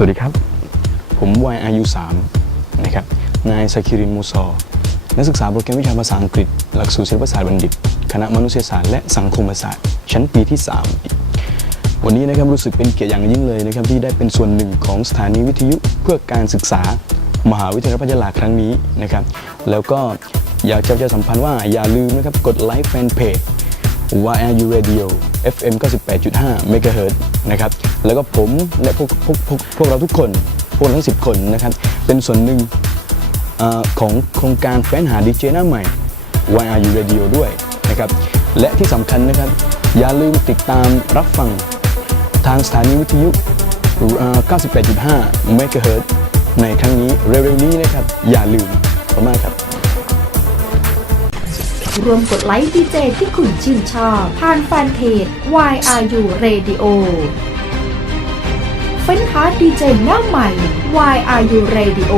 สวัสดีครับ ผมวายอายุ 3 นะครับ นายสกิรินมูซอ นักศึกษาโปรแกรมวิชาภาษาอังกฤษ หลักสูตรศิลปศาสตร์บัณฑิต คณะมนุษยศาสตร์และสังคมศาสตร์ ชั้นปีที่ 3 วันนี้นะครับรู้สึกเป็นเกียรติอย่างยิ่งเลยนะครับที่ได้เป็นส่วนหนึ่งของสถานีวิทยุเพื่อการศึกษามหาวิทยาลัยพัทยาลาครั้งนี้นะครับ แล้วก็อยากจะประชาสัมพันธ์ว่าอย่าลืมนะครับกดไลค์แฟนเพจ YRU Radio FM 98.5 MHz นะครับ แล้วก็ผมและพวกพวกพวกพวกเราทุกคน พวกเราทั้ง 10 คนนะครับ เป็นส่วนหนึ่งอของโครงการแฟ้นหาดีเจหน้าใหม่ YRU Radio ด้วยนะครับ และที่สำคัญนะครับ อย่าลืมติดตามรับฟังทางสถานีวิทยุเอ่อ98.5 MHz ในครั้งนี้เร็วๆนี้นะครับ อย่าลืมขอบคุณมากครับ รวมกดไลค์ดีเจที่คุณชื่นชอบ ผ่านแฟนเพจ YRU Radio เฟ้นหาดีเจหน้าใหม่ YRU Radio